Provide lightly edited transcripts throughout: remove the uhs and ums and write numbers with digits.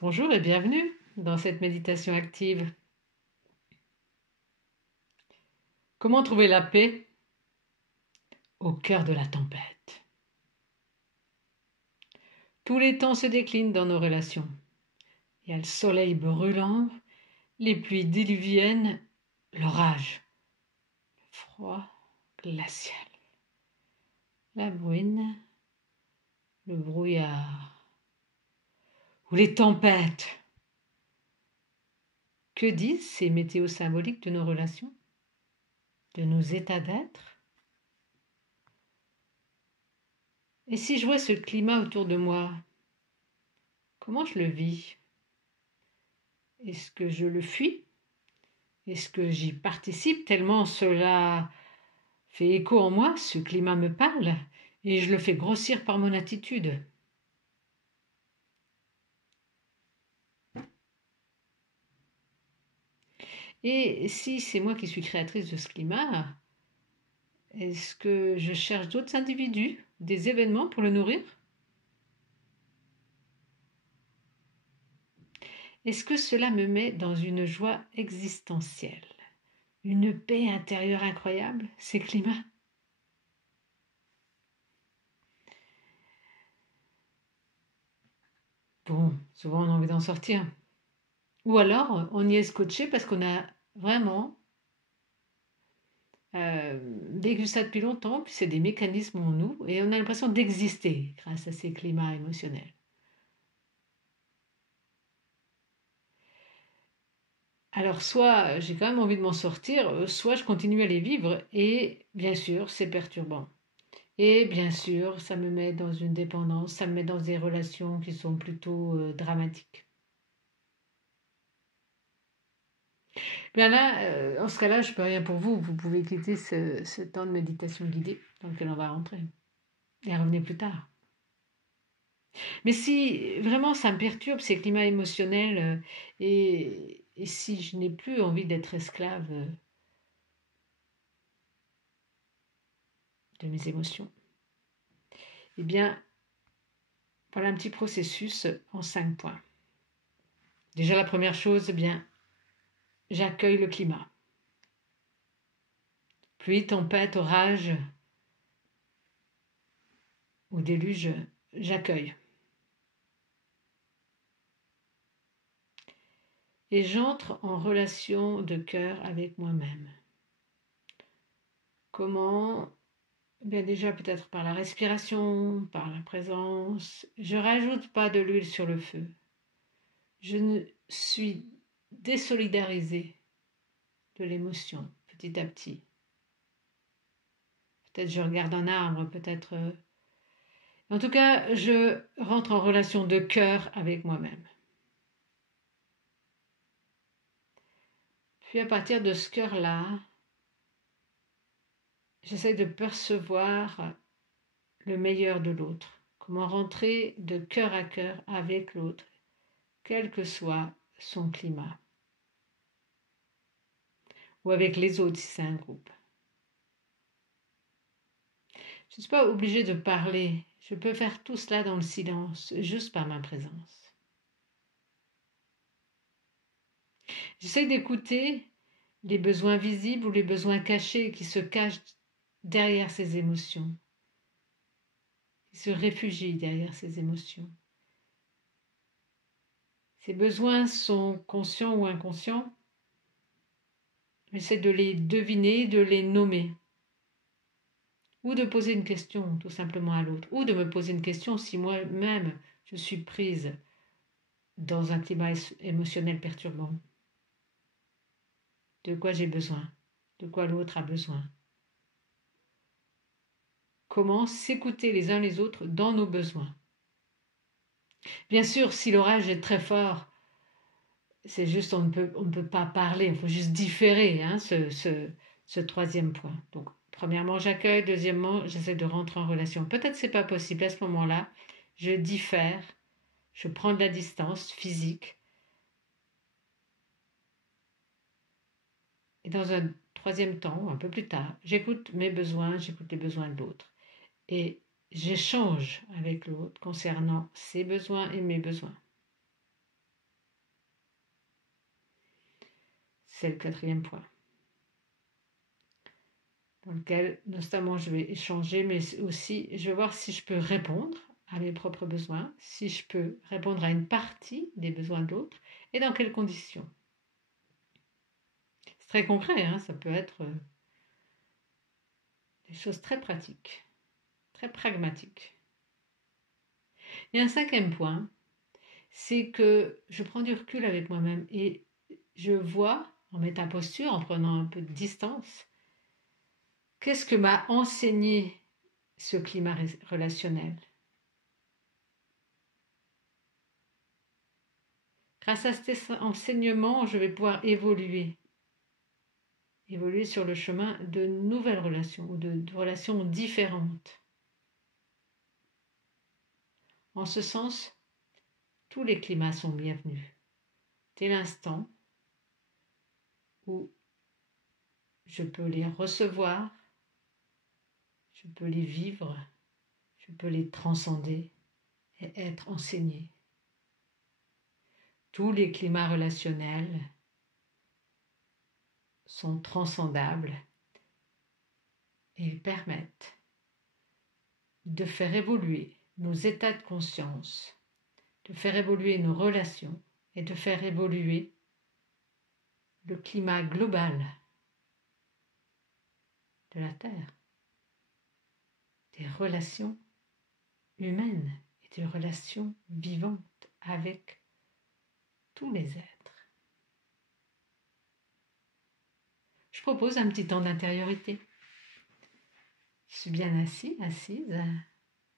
Bonjour et bienvenue dans cette méditation active. Comment trouver la paix au cœur de la tempête? Tous les temps se déclinent dans nos relations. Il y a le soleil brûlant, les pluies diluviennes, l'orage, le froid glacial, la bruine, le brouillard ou les tempêtes. Que disent ces météos symboliques de nos relations, de nos états d'être? Et si je vois ce climat autour de moi, comment je le vis? Est-ce que je le fuis? Est-ce que j'y participe tellement cela fait écho en moi, ce climat me parle, et je le fais grossir par mon attitude? Et si c'est moi qui suis créatrice de ce climat, est-ce que je cherche d'autres individus, des événements pour le nourrir? Est-ce que cela me met dans une joie existentielle, une paix intérieure incroyable, ces climats? Bon, souvent on a envie d'en sortir. Ou alors on y est scotché parce qu'on a vraiment vécu ça depuis longtemps, puis c'est des mécanismes en nous, et on a l'impression d'exister grâce à ces climats émotionnels. Alors soit j'ai quand même envie de m'en sortir, soit je continue à les vivre, et bien sûr c'est perturbant. Et bien sûr ça me met dans une dépendance, ça me met dans des relations qui sont plutôt dramatiques. Bien là, en ce cas-là, je ne peux rien pour vous. Vous pouvez quitter ce temps de méditation guidée dans lequel on va rentrer. Et revenez plus tard. Mais si vraiment ça me perturbe, ces climats émotionnels, et si je n'ai plus envie d'être esclave de mes émotions, eh bien, voilà un petit processus en 5 points. Déjà, la première chose, eh bien, j'accueille le climat. Pluie, tempête, orage ou déluge, j'accueille. Et j'entre en relation de cœur avec moi-même. Comment? Bien déjà peut-être par la respiration, par la présence. Je ne rajoute pas de l'huile sur le feu. Je ne suis désolidarisée de l'émotion petit à petit. Peut-être je regarde un arbre, peut-être... En tout cas, je rentre en relation de cœur avec moi-même. Puis à partir de ce cœur-là, j'essaie de percevoir le meilleur de l'autre. Comment rentrer de cœur à cœur avec l'autre, quel que soit son climat. Ou avec les autres si c'est un groupe. Je ne suis pas obligée de parler. Je peux faire tout cela dans le silence, juste par ma présence. J'essaie d'écouter les besoins visibles ou les besoins cachés qui se cachent derrière ces émotions, qui se réfugient derrière ces émotions. Ces besoins sont conscients ou inconscients. J'essaie de les deviner, de les nommer. Ou de poser une question tout simplement à l'autre. Ou de me poser une question si moi-même je suis prise dans un climat émotionnel perturbant. De quoi j'ai besoin? De quoi l'autre a besoin? Comment s'écouter les uns les autres dans nos besoins? Bien sûr, si l'orage est très fort, c'est juste on ne peut pas parler, il faut juste différer ce troisième point. Donc, premièrement, j'accueille, deuxièmement, j'essaie de rentrer en relation. Peut-être c'est pas possible à ce moment-là, je diffère, je prends de la distance physique. Et dans un troisième temps, un peu plus tard, j'écoute mes besoins, j'écoute les besoins de l'autre. Et j'échange avec l'autre concernant ses besoins et mes besoins. c'est le 4e point, dans lequel notamment je vais échanger, mais aussi je vais voir si je peux répondre à mes propres besoins, si je peux répondre à une partie des besoins de l'autre, et dans quelles conditions. C'est très concret, hein, ça peut être des choses très pratiques, très pragmatiques. Et un 5e point, c'est que je prends du recul avec moi-même et je vois, en métaposture, en prenant un peu de distance, qu'est-ce que m'a enseigné ce climat relationnel. Grâce à cet enseignement, je vais pouvoir évoluer sur le chemin de nouvelles relations ou de relations différentes. En ce sens, tous les climats sont bienvenus. Dès l'instant où je peux les recevoir, je peux les vivre, je peux les transcender et être enseigné. Tous les climats relationnels sont transcendables et ils permettent de faire évoluer nos états de conscience, de faire évoluer nos relations et de faire évoluer le climat global de la Terre, des relations humaines et des relations vivantes avec tous les êtres. Je propose un petit temps d'intériorité. Je suis bien assise,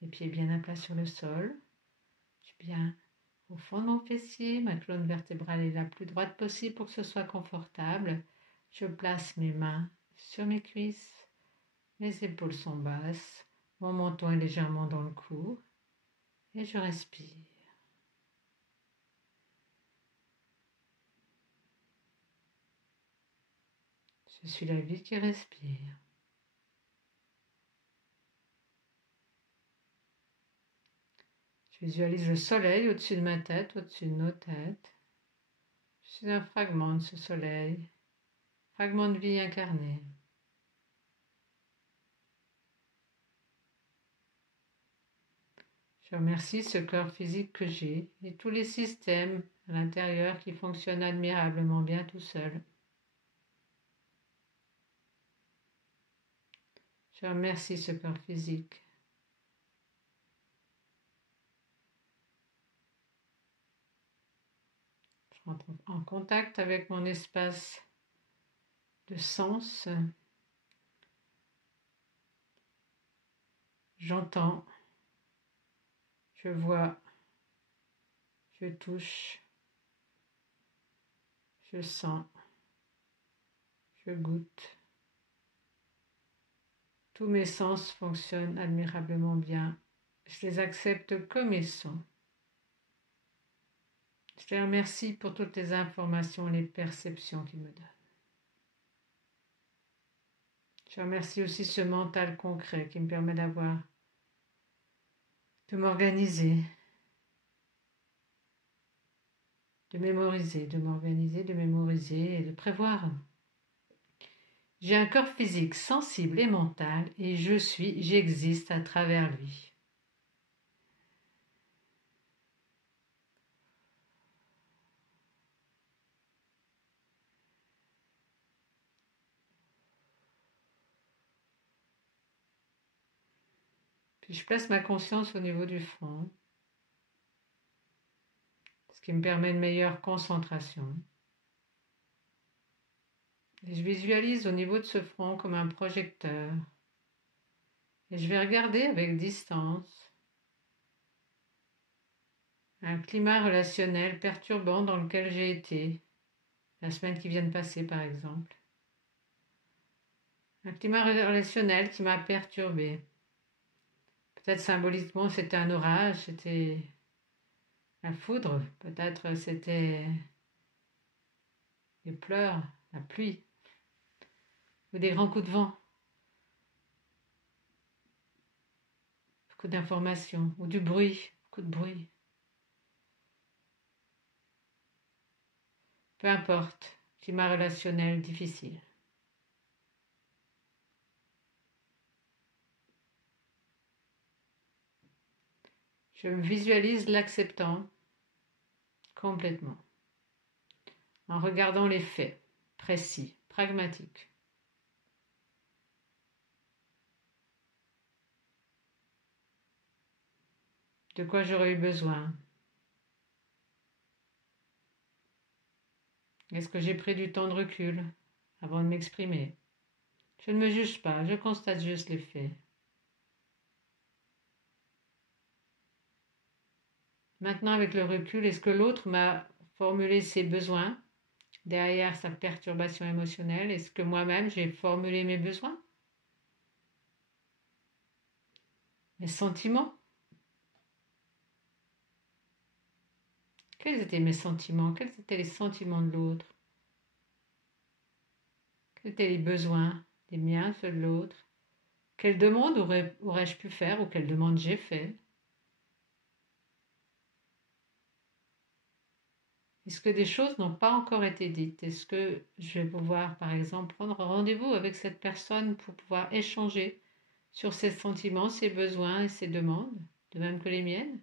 les pieds bien à plat sur le sol. Je suis bien au fond de mon fessier, ma colonne vertébrale est la plus droite possible pour que ce soit confortable. Je place mes mains sur mes cuisses, mes épaules sont basses, mon menton est légèrement dans le cou et je respire. Je suis la vie qui respire. Je visualise le soleil au-dessus de ma tête, au-dessus de nos têtes. Je suis un fragment de ce soleil, fragment de vie incarné. Je remercie ce corps physique que j'ai et tous les systèmes à l'intérieur qui fonctionnent admirablement bien tout seuls. Je remercie ce corps physique. Je rentre en contact avec mon espace de sens. J'entends, je vois, je touche, je sens, je goûte. Tous mes sens fonctionnent admirablement bien. Je les accepte comme ils sont. Je les remercie pour toutes les informations et les perceptions qu'ils me donnent. Je remercie aussi ce mental concret qui me permet de m'organiser, de mémoriser et de prévoir. J'ai un corps physique sensible et mental et j'existe à travers lui. Puis je place ma conscience au niveau du front, ce qui me permet une meilleure concentration. Et je visualise au niveau de ce front comme un projecteur. Et je vais regarder avec distance un climat relationnel perturbant dans lequel j'ai été, la semaine qui vient de passer par exemple. Un climat relationnel qui m'a perturbé. Peut-être symboliquement c'était un orage, c'était la foudre, peut-être c'était les pleurs, la pluie, ou des grands coups de vent, beaucoup d'informations, ou du bruit, beaucoup de bruit. Peu importe climat relationnel difficile. Je me visualise l'acceptant complètement, en regardant les faits précis, pragmatiques. De quoi j'aurais eu besoin? Est-ce que j'ai pris du temps de recul avant de m'exprimer? Je ne me juge pas, je constate juste les faits. Maintenant, avec le recul, est-ce que l'autre m'a formulé ses besoins derrière sa perturbation émotionnelle? Est-ce que moi-même, j'ai formulé mes besoins? Mes sentiments? Quels étaient mes sentiments? Quels étaient les sentiments de l'autre? Quels étaient les besoins des miens, ceux de l'autre? Quelle demande aurais-je pu faire ou quelle demande j'ai fait? Est-ce que des choses n'ont pas encore été dites? Est-ce que je vais pouvoir, par exemple, prendre rendez-vous avec cette personne pour pouvoir échanger sur ses sentiments, ses besoins et ses demandes, de même que les miennes?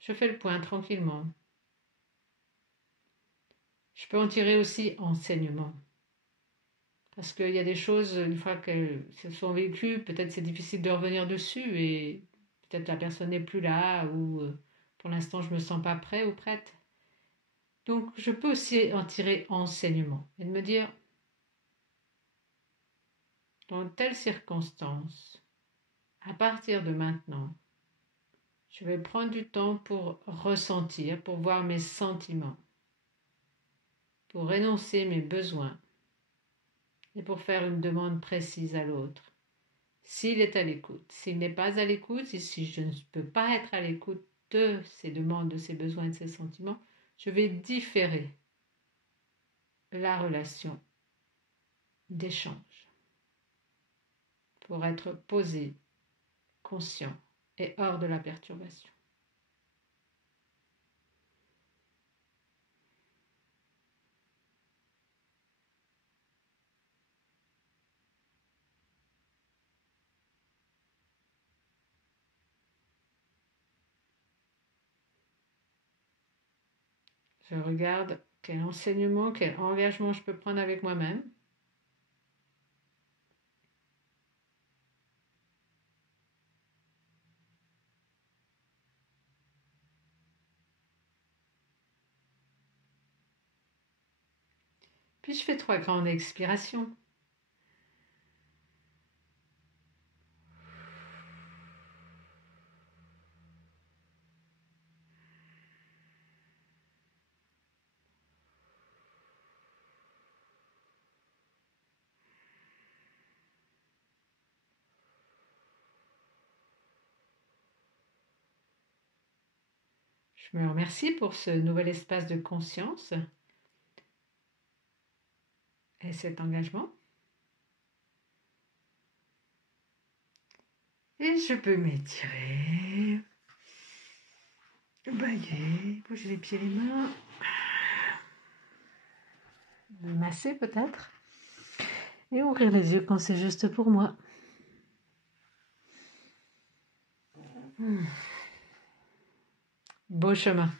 Je fais le point tranquillement. Je peux en tirer aussi enseignement. Parce qu'il y a des choses, une fois qu'elles se sont vécues, peut-être c'est difficile de revenir dessus et peut-être la personne n'est plus là ou pour l'instant je ne me sens pas prêt ou prête. Donc je peux aussi en tirer enseignement et de me dire, dans telle circonstance, à partir de maintenant, je vais prendre du temps pour ressentir, pour voir mes sentiments, pour énoncer mes besoins et pour faire une demande précise à l'autre. S'il est à l'écoute, s'il n'est pas à l'écoute, et si je ne peux pas être à l'écoute de ses demandes, de ses besoins et de ses sentiments, je vais différer la relation d'échange pour être posé, conscient et hors de la perturbation. Je regarde quel enseignement, quel engagement je peux prendre avec moi-même. Puis je fais 3 grandes expirations. Je me remercie pour ce nouvel espace de conscience et cet engagement. Et je peux m'étirer, bailler, bouger les pieds et les mains, me masser peut-être, et ouvrir les yeux quand c'est juste pour moi. Beau chemin.